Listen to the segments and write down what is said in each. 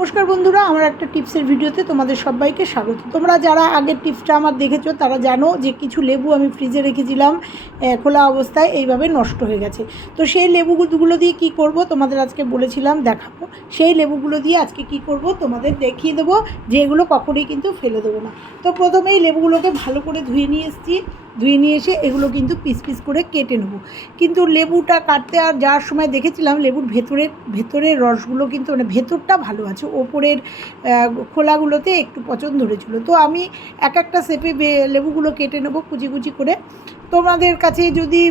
নমস্কার বন্ধুরা, আমার একটা টিপসের ভিডিওতে তোমাদের সবাইকে স্বাগত। তোমরা যারা আগের টিপসটা আমার দেখেছ, তারা জানো যে কিছু লেবু আমি ফ্রিজে রেখেছিলাম খোলা অবস্থায় এইভাবে নষ্ট হয়ে গেছে। তো সেই লেবুগুলো দিয়ে কি করব তোমাদের আজকে বলেছিলাম দেখাবো। সেই লেবুগুলো দিয়ে আজকে কি করব তোমাদের দেখিয়ে দেবো যে এগুলো কখনোই কিন্তু ফেলে দেবো না। তো প্রথমেই লেবুগুলোকে ভালো করে ধুয়ে নিয়ে এসেছি। ধুয়ে নিয়ে এসে এগুলো কিন্তু পিস পিস করে কেটে নেব। কিন্তু লেবুটা কাটতে আর যাওয়ার সময় দেখেছিলাম লেবুর ভেতরের ভেতরের রসগুলো কিন্তু মানে ভেতরটা ভালো আছে, ওপরের খোলাগুলোতে একটু পচন ধরেছিল। তো আমি এক একটা সেপে লেবুগুলো কেটে নেব কুচি কুচি করে। তোমাদের কাছে যদি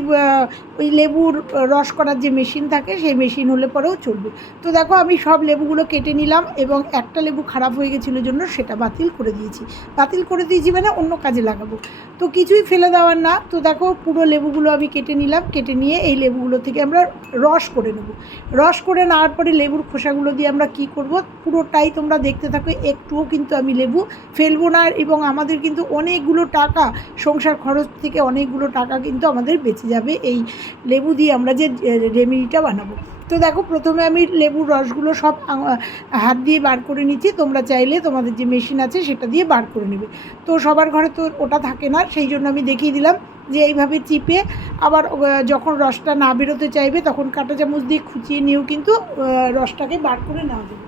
ওই লেবুর রস করার যে মেশিন থাকে, সেই মেশিন হলে পরেও চলবে। তো দেখো, আমি সব লেবুগুলো কেটে নিলাম এবং একটা লেবু খারাপ হয়ে গেছিল জন্য সেটা বাতিল করে দিয়েছি। বাতিল করে দিয়েছি মানে অন্য কাজে লাগাবো। তো কিছুই ফেলে দেওয়ার না। তো দেখো, পুরো লেবুগুলো আমি কেটে নিলাম। কেটে নিয়ে এই লেবুগুলো থেকে আমরা রস করে নেব। রস করে নেওয়ার পরে লেবুর খোসাগুলো দিয়ে আমরা কি করব? পুরোটাই তোমরা দেখতে থাকো। একটুও কিন্তু আমি লেবু ফেলব না এবং আমাদের কিন্তু অনেকগুলো টাকা সংসার খরচ থেকে অনেকগুলো টাকা কিন্তু আমাদের বেঁচে যাবে এই লেবু দিয়ে আমরা যে রেমেডিটা বানাবো। তো দেখো, প্রথমে আমি লেবুর রসগুলো সব হাত দিয়ে বার করে নিচ্ছি। তোমরা চাইলে তোমাদের যে মেশিন আছে সেটা দিয়ে বার করে নেবে। তো সবার ঘরে তো ওটা থাকে না, সেই জন্য আমি দেখিয়ে দিলাম যে এইভাবে চিপে আবার যখন রসটা না বেরোতে চাইবে তখন কাঁটা চামচ দিয়ে খুঁচিয়ে নিয়েও কিন্তু রসটাকে বার করে নেওয়া যাবে।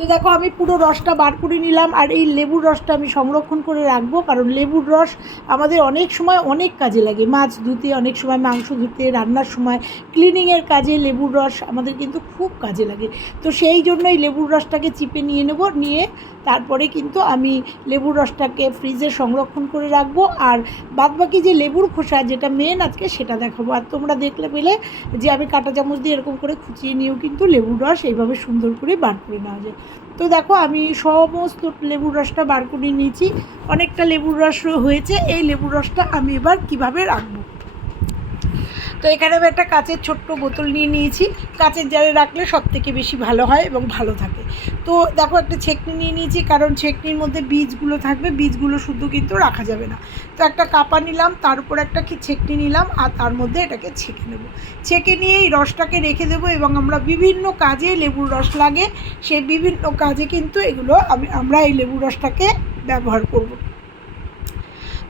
তো দেখো, আমি পুরো রসটা বার করে নিলাম আর এই লেবুর রসটা আমি সংরক্ষণ করে রাখব, কারণ লেবুর রস আমাদের অনেক সময় অনেক কাজে লাগে। মাছ ধুতে, অনেক সময় মাংস ধুতে, রান্নার সময় ক্লিনিংয়ের কাজে লেবুর রস আমাদের কিন্তু খুব কাজে লাগে। তো সেই জন্যই লেবুর রসটাকে চিপে নিয়ে নেব, নিয়ে তারপরে কিন্তু আমি লেবুর রসটাকে ফ্রিজে সংরক্ষণ করে রাখব। আর বাদবাকি যে লেবুর খোসা, যেটা মেন আজকে, সেটা দেখাবো। আর তোমরা দেখলে পেলে যে আমি কাঁটা চামচ দিয়ে এরকম করে খুঁচিয়ে নিয়েও কিন্তু লেবুর রস এইভাবে সুন্দর করে বার করে নেওয়া যায়। তো দেখো, আমি সমস্ত লেবুর রসটা বার করে নিয়েছি। অনেকটা লেবুর রস হয়েছে, এই লেবুর রসটা আমি এবার কীভাবে রাখব? তো এখানে আমি একটা কাঁচের ছোট্ট বোতল নিয়ে নিয়েছি। কাঁচের জারে রাখলে সব থেকে বেশি ভালো হয় এবং ভালো থাকে। তো দেখো একটা ছেকনি নিয়ে নিয়েছি, কারণ ছেকনির মধ্যে বীজগুলো থাকবে, বীজগুলো শুদ্ধ কিন্তু রাখা যাবে না। তো একটা কাপা নিলাম, তার উপর একটা কি ছেকনি নিলাম, আর তার মধ্যে এটাকে ছেঁকে নেব। ছেঁকে নিয়ে এই রসটাকে রেখে দেবো এবং আমরা বিভিন্ন কাজে লেবুর রস লাগে। সেই বিভিন্ন কাজে কিন্তু এগুলো আমি আমরা এই লেবুর রসটাকে ব্যবহার করব।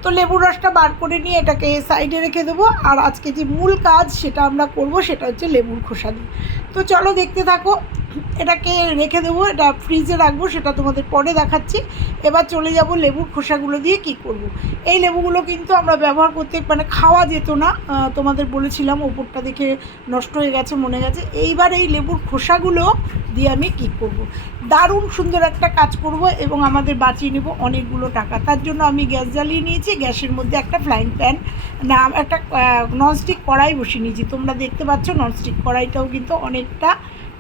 তো লেবুর রসটা বার করে নিয়ে এটাকে সাইডে রেখে দেবো। আর আজকে যে মূল কাজ সেটা আমরা করব, সেটা হচ্ছে লেবুর খোসা দিয়ে। তো চলো দেখতে থাকো। এটাকে রেখে দেবো, এটা ফ্রিজে রাখব, সেটা তোমাদের পরে দেখাচ্ছি এবার চলে যাব লেবুর খোসাগুলো দিয়ে কি করব। এই লেবুগুলো কিন্তু আমরা ব্যবহার করতে মানে খাওয়া যেত না তোমাদের বলেছিলাম, ওপরটা দেখে নষ্ট হয়ে গেছে, মনে গেছে এইবার এই লেবুর খোসাগুলো দিয়ে আমি কি করব। দারুণ সুন্দর একটা কাজ করব এবং আমাদের বাঁচিয়ে নেব অনেকগুলো টাকা তার জন্য আমি গ্যাস জ্বালিয়ে নিয়েছি, গ্যাসের মধ্যে একটা ফ্রাইং প্যান না, একটা ননস্টিক কড়াই বসিয়ে নিয়েছি তোমরা দেখতে পাচ্ছ ননস্টিক কড়াইটাও কিন্তু অনেকটা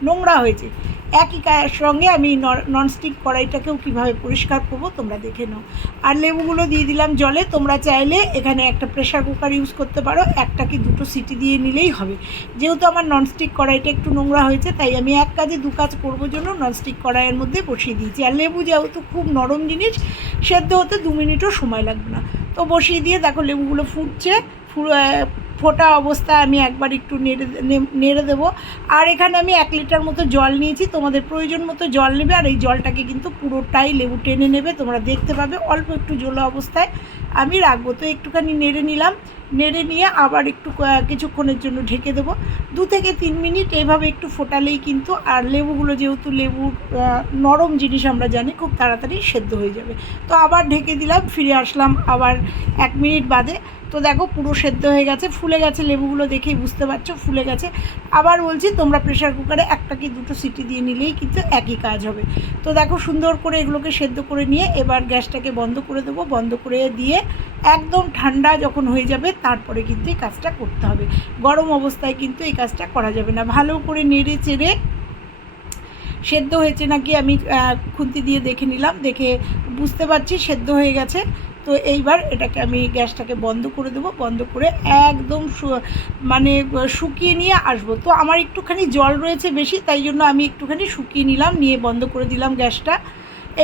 নোংরা হয়েছে। একই সঙ্গে আমি ননস্টিক কড়াইটাকেও কীভাবে পরিষ্কার করব তোমরা দেখে নাও। আর লেবুগুলো দিয়ে দিলাম জলে, তোমরা চাইলে এখানে একটা প্রেশার কুকার ইউজ করতে পারো, একটা কি দুটো সিটি দিয়ে নিলেই হবে। যেহেতু আমার ননস্টিক কড়াইটা একটু নোংরা হয়েছে, তাই আমি এক কাজে দু কাজ করব জন্য ননস্টিক কড়াইয়ের মধ্যে বসিয়ে দিয়েছি। আর লেবু যেহেতু খুব নরম জিনিস, সেদ্ধ হতে দু মিনিটও সময় লাগবে না। তো বসিয়ে দিয়ে দেখো লেবুগুলো ফুটছে ফোটা অবস্থায় আমি একবার একটু নেড়ে নেড়ে দেবো। আর এখানে আমি এক লিটার মতো জল নিয়েছি, তোমাদের প্রয়োজন মতো জল নেবে, আর এই জলটাকে কিন্তু পুরোটাই লেবু টেনে নেবে, তোমরা দেখতে পাবে অল্প একটু জোলা অবস্থায়। আমি রাখব, তো একটুখানি নেড়ে নিলাম, নেড়ে নিয়ে আবার একটু কিছুক্ষণের জন্য ঢেকে দেবো। দু থেকে তিন মিনিট এইভাবে একটু ফোটালেই কিন্তু, আর লেবুগুলো যেহেতু লেবুর নরম জিনিস আমরা জানি, খুব তাড়াতাড়ি সেদ্ধ হয়ে যাবে। তো আবার ঢেকে দিলাম, ফিরে আসলাম আবার এক মিনিট বাদে। তো দেখো পুরো সেদ্ধ হয়ে গেছে, ফুলে গেছে, লেবুগুলো দেখেই বুঝতে পারছ, ফুলে গেছে। আবার বলছি, তোমরা প্রেশার কুকারে একটা কি দুটো সিটি দিয়ে নিলেই কিন্তু একই কাজ হবে। তো দেখো সুন্দর করে এগুলোকে সেদ্ধ করে নিয়ে এবার গ্যাসটাকে বন্ধ করে দেবো। বন্ধ করে দিয়ে একদম ঠান্ডা যখন হয়ে যাবে, তারপরে কিন্তু এই কাজটা করতে হবে। গরম অবস্থায় কিন্তু এই কাজটা করা যাবে না। ভালো করে নেড়ে চেড়ে সেদ্ধ হয়েছে নাকি আমি খুন্তি দিয়ে দেখে নিলাম। দেখে বুঝতে পারছি, সেদ্ধ হয়ে গেছে। তো এইবার এটাকে আমি গ্যাসটাকে বন্ধ করে দেবো, বন্ধ করে একদম মানে শুকিয়ে নিয়ে আসব। তো আমার একটুখানি জল রয়েছে বেশি, তাই জন্য আমি একটুখানি শুকিয়ে নিলাম, নিয়ে বন্ধ করে দিলাম গ্যাসটা।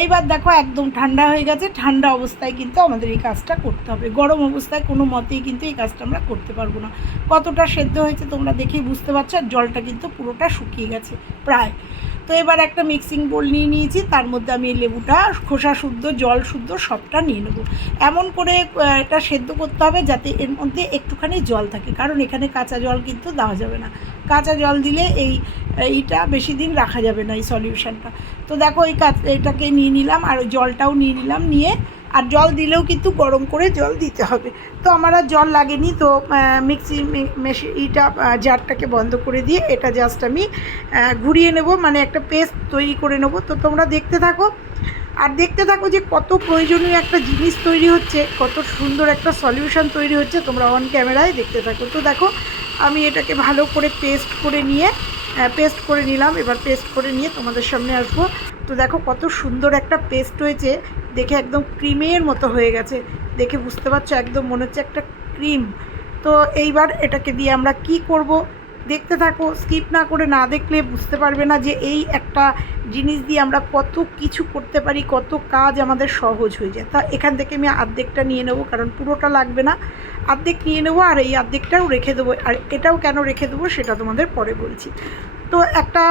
এইবার দেখো একদম ঠান্ডা হয়ে গেছে, ঠান্ডা অবস্থায় কিন্তু আমাদের এই কাজটা করতে হবে। গরম অবস্থায় কোনো মতেই কিন্তু এই কাজটা আমরা করতে পারব না। কতটা সেদ্ধ হয়েছে তোমরা দেখেই বুঝতে পারছ, আর জলটা কিন্তু পুরোটা শুকিয়ে গেছে, প্রায়। তো এবার একটা মিক্সিং বোল নিয়ে নিয়েছি, তার মধ্যে আমি এই লেবুটা খোসা শুদ্ধ, জল শুদ্ধ সবটা নিয়ে নেব। এমন করে এটা সেদ্ধ করতে হবে যাতে এর মধ্যে একটুখানি জল থাকে, কারণ এখানে কাঁচা জল কিন্তু দেওয়া যাবে না। কাঁচা জল দিলে এই, এইটা বেশি দিন রাখা যাবে না এই সলিউশনটা তো দেখো এই কাঁচা, এটাকে নিয়ে নিলাম, আর জলটাও নিয়ে নিলাম, নিয়ে আর জল দিলেও কিন্তু গরম করে জল দিতে হবে। তো আমার আর জল লাগেনি, তো মিক্সি মেশিন ইটা জারটাকে বন্ধ করে দিয়ে এটা জাস্ট আমি ঘুরিয়ে নেব মানে একটা পেস্ট তৈরি করে নেব। তো তোমরা দেখতে থাকো। আর দেখতে থাকো যে কত প্রয়োজনীয় একটা জিনিস তৈরি হচ্ছে, কত সুন্দর একটা সলিউশন তৈরি হচ্ছে, তোমরা অন ক্যামেরায় দেখতে থাকো। তো দেখো, আমি এটাকে ভালো করে পেস্ট করে নিয়ে পেস্ট করে নিলাম। এবার পেস্ট করে নিয়ে তোমাদের সামনে আসব। তো দেখো কত সুন্দর একটা পেস্ট হয়েছে। দেখে একদম ক্রিমের মতো হয়ে গেছে। দেখে বুঝতে পারছ, একদম মনে হচ্ছে একটা ক্রিম তো এইবার এটাকে দিয়ে আমরা কি করব? দেখতে থাকো স্কিপ না করে না দেখলে বুঝতে পারবে না যে এই একটা জিনিস দিয়ে আমরা কত কিছু করতে পারি, কত কাজ আমাদের সহজ হয়ে যায়। তা এখান থেকে আমি আর্ধেকটা নিয়ে নেব, কারণ পুরোটা লাগবে না। আর্ধেক নিয়ে নেব আর এই আর্ধেকটাও রেখে দেবো। আর এটাও কেন রেখে দেবো সেটা তোমাদের পরে বলছি। তো একটা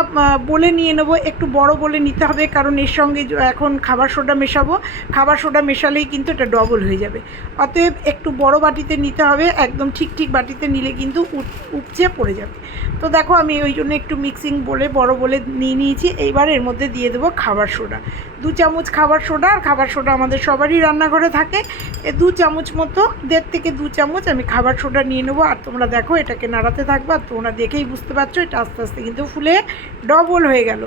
বলে নিয়ে নেব, একটু বড় বলে নিতে হবে, কারণ এর সঙ্গে এখন খাবার সোডা মেশাবো, খাবার সোডা মেশালেই কিন্তু এটা ডবল হয়ে যাবে। অতএব একটু বড় বাটিতে নিতে হবে, একদম ঠিক ঠিক বাটিতে নিলে কিন্তু উপচে পড়ে যাবে। তো দেখো আমি ওই জন্য একটু মিক্সিং বলে, বড় বলে নিয়ে নিয়েছি, এইবার এর মধ্যে দিয়ে দেবো খাবার সোডা। দু চামচ খাবার সোডা, আর খাবার সোডা আমাদের সবারই রান্নাঘরে থাকে। এ দু চামচ মতো, দেড় থেকে দু চামচ আমি খাবার সোডা নিয়ে নেব, আর তোমরা দেখো এটাকে নাড়াতে থাকবে, আর তোমরা দেখেই বুঝতে পারছ, এটা আস্তে আস্তে কিন্তু ফুলে ডবল হয়ে গেল।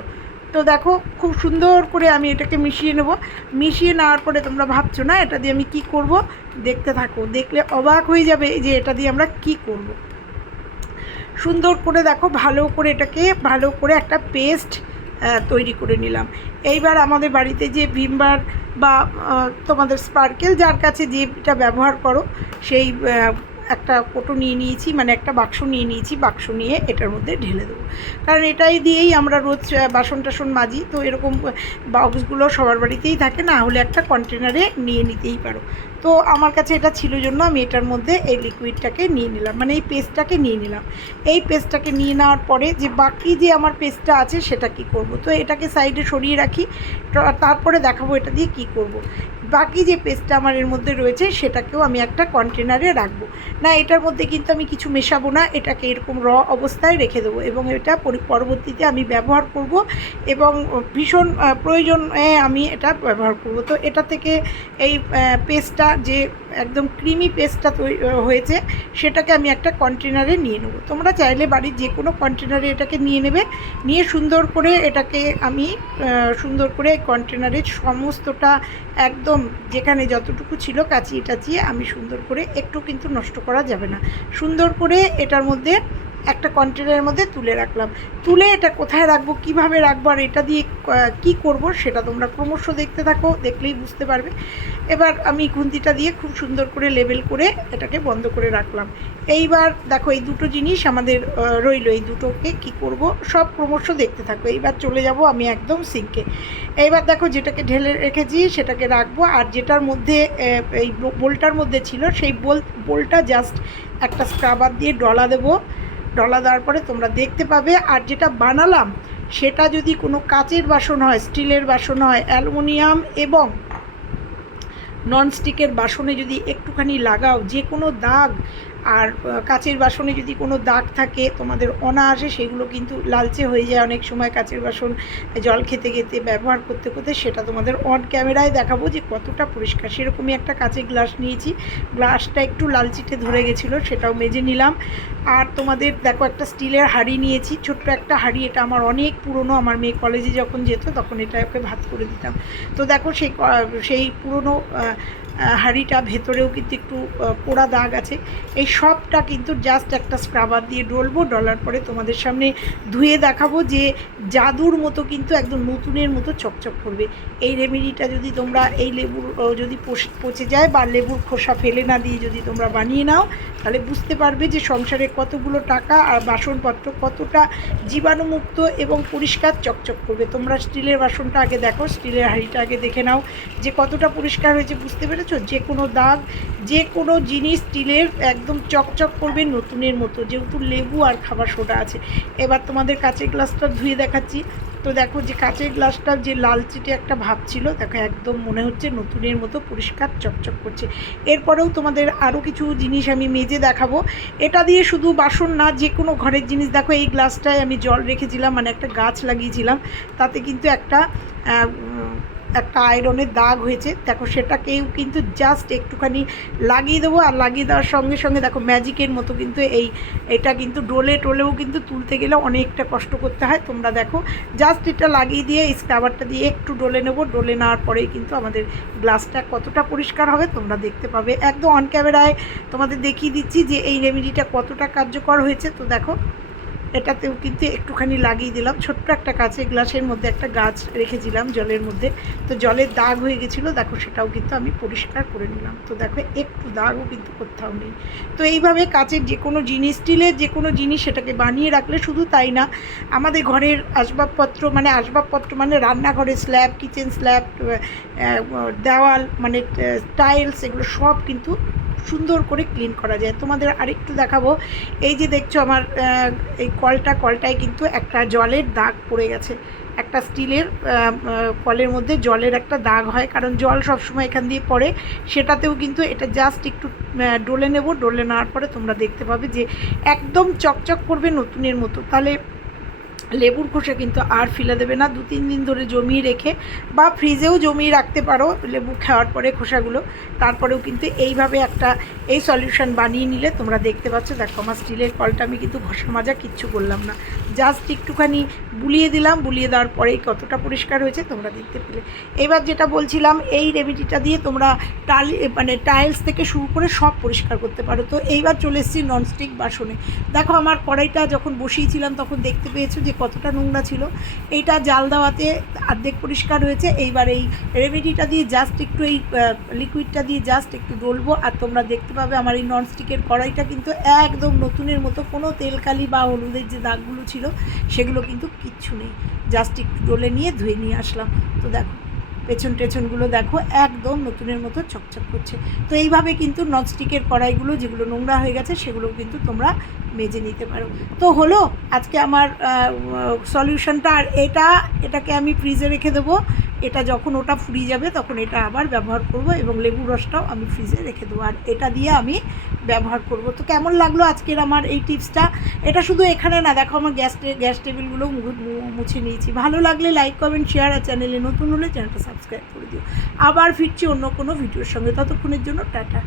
তো দেখো, খুব সুন্দর করে আমি এটাকে মিশিয়ে নেব। মিশিয়ে নেওয়ার পরে তোমরা ভাবছ, না, এটা দিয়ে আমি কি করব? দেখতে থাকো, দেখলে অবাক হয়ে যাবে যে এটা দিয়ে আমরা কি করব। সুন্দর করে দেখো, ভালো করে এটাকে, ভালো করে একটা পেস্ট তৈরি করে নিলাম। এইবার আমাদের বাড়িতে যে ভিমবার বা তোমাদের স্পার্কেল যার কাছে যেটা ব্যবহার করো, সেই একটা কোটো নিয়ে নিয়েছি মানে একটা বাক্স নিয়ে নিয়েছি, বাক্স নিয়ে এটার মধ্যে ঢেলে দেবো। কারণ এটাই দিয়েই আমরা রোজ বাসন টাসন মাজি, তো এরকম বক্সগুলো সবার বাড়িতেই থাকে, না হলে একটা কন্টেনারে নিয়ে নিতেই পারো। তো আমার কাছে এটা ছিল জন্য আমি এটার মধ্যে এই লিকুইডটাকে নিয়ে নিলাম মানে এই পেস্টটাকে নিয়ে নিলাম। এই পেস্টটাকে নিয়ে নেওয়ার পরে যে বাকি যে আমার পেস্টটা আছে সেটা কি করব? তো এটাকে সাইডে সরিয়ে রাখি তারপরে দেখাবো এটা দিয়ে কি করব। বাকি যে পেস্টটা আমার এর মধ্যে রয়েছে সেটাকেও আমি একটা কন্টেনারে রাখব। না এটার মধ্যে কিন্তু আমি কিছু মেশাবো না এটাকে এরকম র অবস্থায় রেখে দেবো এবং এটা পরি- পরবর্তীতে আমি ব্যবহার করব এবং ভীষণ প্রয়োজনে আমি এটা ব্যবহার করব। তো এটা থেকে এই পেস্টটা যে একদম ক্রিমি পেস্টটা তৈ- আহ, হয়েছে সেটাকে আমি একটা কন্টেনারে নিয়ে নেব। তোমরা চাইলে বাড়ির যে কোনো কন্টেনারে এটাকে নিয়ে নেবে নিয়ে সুন্দর করে এটাকে আমি সুন্দর করে কন্টেনারের সমস্তটা একদম যেখানে যতটুকু ছিল কাচিয়ে টাচিয়ে আমি সুন্দর করে একটু কিন্তু নষ্ট করা যাবে না। সুন্দর করে এটার মধ্যে একটা কন্টেনারের মধ্যে তুলে রাখলাম। তুলে এটা কোথায় রাখব, কীভাবে রাখব, আর এটা দিয়ে কি করব সেটা তোমরা ক্রমশ দেখতে থাকো, দেখলেই বুঝতে পারবে। এবার আমি খুন্তিটা দিয়ে খুব সুন্দর করে লেবেল করে এটাকে বন্ধ করে রাখলাম। এইবার দেখো এই দুটো জিনিস আমাদের রইল। এই দুটোকে কি করব, সব ক্রমশ দেখতে থাকো। এইবার চলে যাব আমি একদম সিঙ্কে। এইবার দেখো যেটাকে ঢেলে রেখেছি সেটাকে রাখব। আর যেটার মধ্যে এই বোলটার মধ্যে ছিল, সেই বোল, বোলটা জাস্ট একটা স্ক্রাবার দিয়ে ডলা দেবো। ডলা দেওয়ার পরে তোমরা দেখতে পাবে, আর যেটা বানালাম, সেটা যদি কোনো কাচের বাসন হয়, স্টিলের বাসন হয়, অ্যালুমিনিয়াম এবং ননস্টিকের বাসনে যদি একটুখানি লাগাও, যে কোনো দাগ আর কাচের বাসনে যদি কোনো দাগ থাকে, তোমাদের অনায়াসে সেগুলো কিন্তু লালচে হয়ে যায় অনেক সময় কাচের বাসন জল খেতে খেতে ব্যবহার করতে করতে। সেটা তোমাদের অন ক্যামেরায় দেখাবো যে কতটা পরিষ্কার। সেরকমই একটা কাচের গ্লাস নিয়েছি। গ্লাসটা একটু লালচিটে ধরে গেছিল, সেটাও মেজে নিলাম। আর তোমাদের দেখো একটা স্টিলের হাঁড়ি নিয়েছি। ছোট্ট একটা হাঁড়ি, এটা আমার অনেক পুরনো। আমার মেয়ে কলেজে যখন যেত, তখন এটা ওকে ভাত করে দিতাম। তো দেখো সেই সেই পুরনো হাঁড়িটা ভেতরেও কিন্তু একটু পোড়া দাগ আছে। এই সবটা কিন্তু জাস্ট একটা স্ক্রাবার দিয়ে ডলবো, ডলার পরে তোমাদের সামনে ধুয়ে দেখাবো যে জাদুর মতো কিন্তু একদম নতুনের মতো চকচক করবে। এই রেমেডিটা যদি তোমরা এই লেবুর যদি পচ- যায় বা লেবুর খোসা ফেলে না দিয়ে যদি তোমরা বানিয়ে নাও, তাহলে বুঝতে পারবে যে সংসারে কতগুলো টাকা আর বাসনপত্র কতটা জীবাণুমুক্ত এবং পরিষ্কার চকচক করবে। তোমরা স্টিলের বাসনটা আগে দেখো, স্টিলের হাঁড়িটা আগে দেখে নাও যে কতটা পরিষ্কার হয়েছে, বুঝতে পেরেছ? যে কোনো দাগ, যে কোনো জিনিস স্টিলের একদম চকচক করবে নতুনের মতো। যেহেতু লেবু আর খাবার সোডা আছে। এবার তোমাদের কাঁচের গ্লাসটা ধুয়ে দেখাচ্ছি। তো দেখো যে কাঁচের গ্লাসটা যে লালচিটে একটা ভাব ছিল, দেখো একদম মনে হচ্ছে নতুনের মতো পরিষ্কার চকচক করছে। এরপরেও তোমাদের আরও কিছু জিনিস আমি মেজে দেখাবো। এটা দিয়ে শুধু বাসন না, যে কোনো ঘরের জিনিস। দেখো এই গ্লাসটায় আমি জল রেখেছিলাম মানে একটা গাছ লাগিয়েছিলাম। তাতে কিন্তু একটা একটা আয়রনের দাগ হয়েছে। দেখো, সেটাকেও কিন্তু জাস্ট একটুখানি লাগিয়ে দেবো আর লাগিয়ে দেওয়ার সঙ্গে সঙ্গে দেখো ম্যাজিকের মতো কিন্তু এই, এটা কিন্তু ডোলে টোলেও কিন্তু তুলতে গেলে অনেকটা কষ্ট করতে হয়। তোমরা দেখো জাস্ট এটা লাগিয়ে দিয়ে এই স্ক্রাবারটা দিয়ে একটু ডলে নেব। ডলে নেওয়ার পরেই কিন্তু আমাদের গ্লাসটা কতটা পরিষ্কার হবে তোমরা দেখতে পাবে। একদম অন ক্যামেরায় তোমাদের দেখিয়ে দিচ্ছি যে এই রেমেডিটা কতটা কার্যকর হয়েছে। তো দেখো এটাতেও কিন্তু একটুখানি লাগিয়ে দিলাম। ছোট্ট একটা কাঁচের গ্লাসের মধ্যে একটা গাছ রেখেছিলাম জলের মধ্যে। তো জলের দাগ হয়ে গেছিল, দেখো সেটাও কিন্তু আমি পরিষ্কার করে নিলাম। তো দেখো একটু দাগও কিন্তু কোথাও নেই। তো এইভাবে কাচের যে কোনো জিনিস, স্টিলের যে কোনো জিনিস সেটাকে বানিয়ে রাখলে শুধু তাই না, আমাদের ঘরের আসবাবপত্র মানে আসবাবপত্র মানে রান্নাঘরের স্ল্যাব কিচেন স্ল্যাব দেওয়াল মানে টাইলস এগুলো সব কিন্তু সুন্দর করে ক্লিন করা যায়। তোমাদের আরেকটু দেখাবো। এই যে দেখছ আমার এই কলটা, কলটায় কিন্তু একটা জলের দাগ পড়ে গেছে। একটা স্টিলের কলের মধ্যে জলের একটা দাগ হয়, কারণ জল সবসময় এখান দিয়ে পড়ে। সেটাতেও কিন্তু এটা জাস্ট একটু ডলে নেব। ডলে নেওয়ার পরে তোমরা দেখতে পাবে যে একদম চকচক করবে নতুনের মতো। তাহলে লেবুর খোসা কিন্তু আর ফেলে দেবে না। দু, তিন দিন ধরে জমিয়ে রেখে বা ফ্রিজেও জমিয়ে রাখতে পারো লেবু খাওয়ার পরে খোসাগুলো। তারপরেও কিন্তু এইভাবে একটা এই সলিউশন বানিয়ে নিলে তোমরা দেখতে পাচ্ছ, দেখো আমার স্টিলের কলটা আমি কিন্তু ঘষা মাজা কিচ্ছু করলাম না। জাস্ট একটুখানি বুলিয়ে দিলাম, বুলিয়ে দেওয়ার পরেই কতটা পরিষ্কার হয়েছে তোমরা দেখতে পেলে। এবার যেটা বলছিলাম, এই রেমেডিটা দিয়ে তোমরা টালি মানে টাইলস থেকে শুরু করে সব পরিষ্কার করতে পারো। তো এইবার চলে এসেছি ননস্টিক বাসনে। দেখো আমার কড়াইটা যখন বসিয়েছিলাম তখন দেখতে পেয়েছ যে কতটা নোংরা ছিল, এইটা জাল দেওয়াতে অর্ধেক পরিষ্কার হয়েছে। এইবার এই রেমেডিটা দিয়ে জাস্ট একটু এই লিকুইডটা দিয়ে জাস্ট একটু ডলবো। আর তোমরা দেখতে পাবে আমার এই ননস্টিকের কড়াইটা কিন্তু একদম নতুনের মতো, কোনো তেলকালি বা হলুদের যে দাগগুলো ছিল, সেগুলো কিন্তু কিচ্ছু নেই। জাস্ট একটু ডলে নিয়ে ধুয়ে নিয়ে আসলাম। তো দেখো পেছন টেছনগুলো দেখো, একদম নতুনের মতো চকচক করছে। তো এইভাবে কিন্তু ননস্টিকের কড়াইগুলো যেগুলো নোংরা হয়ে গেছে সেগুলো কিন্তু তোমরা মেজে নিতে পারো। তো হলো, আজকে আমার সলিউশনটা আর এটা, এটাকে আমি ফ্রিজে রেখে দেবো। এটা যখন ওটা ফুরিয়ে যাবে, তখন এটা আবার ব্যবহার করব এবং লেবু রসটাও আমি ফ্রিজে রেখে দেবো। আর এটা দিয়ে আমি ব্যবহার করব। তো কেমন লাগল আজকের আমার এই টিপসটা? এটা শুধু এখানে না, দেখো আমার গ্যাস গ্যাস টেবিলগুলো মুছে নিয়েছি। ভালো লাগলে লাইক, কমেন্ট, শেয়ার আর চ্যানেলে নতুন হলে চ্যানেলটা সাবস্ক্রাইব করে দিও। আবার ফিরছি অন্য কোনো ভিডিওর সঙ্গে। ততক্ষণের জন্য টাটা।